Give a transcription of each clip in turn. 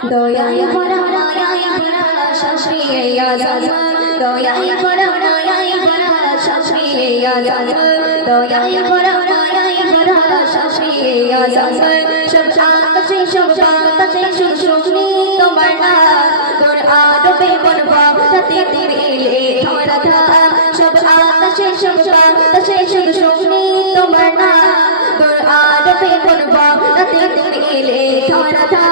দয়ায় ভরা দয়ায় ভরা শাশি আজাদ দয়ায় ভরা দয়ায় ভরা শাশি আজাদ দয়ায় ভরা দয়ায় ভরা শাশি আজাদ সব আকাশে সব বাতাসে শুধু শুনি তোমার নাম তোর আদবে বলবা তাতে তুমি এলে ধরা থা সব তোর আদবে থা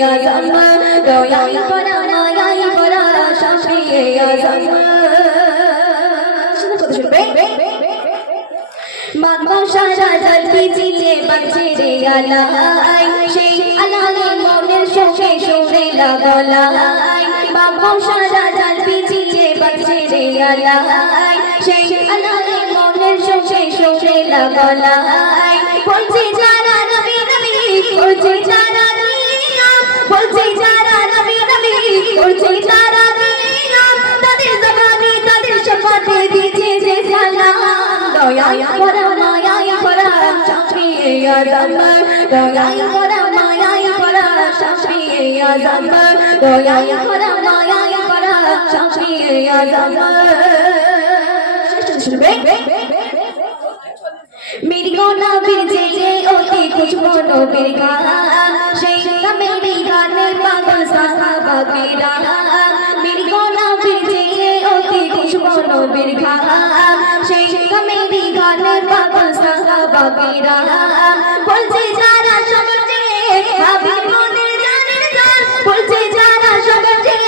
শাফিয়ে আযম দয়ায় ভরা দয়ায় ভরা শাফিয়ে আযম শুনে কথা শুনবে মামা সারা জলদি চিলে বাজে রে আলাই সেই আলালে মনের শোকে শোনে লাগলাই মামা সারা জলদি বাজে রে আলাই সেই আলালে মনের শোকে শোনে লাগলাই বলছে যারা নবী নবী বলছে যারা मेरी गोना मेरी जेजे ओती कुछ मोनो मेरी गाना शेख में मेरी गाने पागल सासा सा बाबी डाना নবীর খালা সেই কমিটি ঘরের ব্যবস্থা বাবিরা বলছে, যারা সমাজে ভাবি মোদের জানের গান বলছে, যারা সমাজে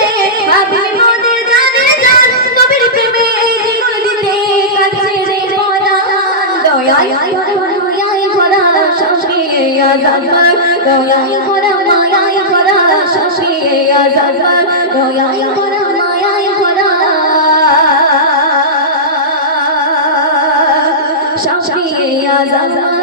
ভাবি মোদের জানের গান নবীর প্রেমে জীবন দিতে কাছে রে পরাণ দয়ায় দয়ায় করা শাস্তি আজাদ দয়ায় করা মায়ায় করা শাস্তি আজাদ দয়ায় করা শাফি আজম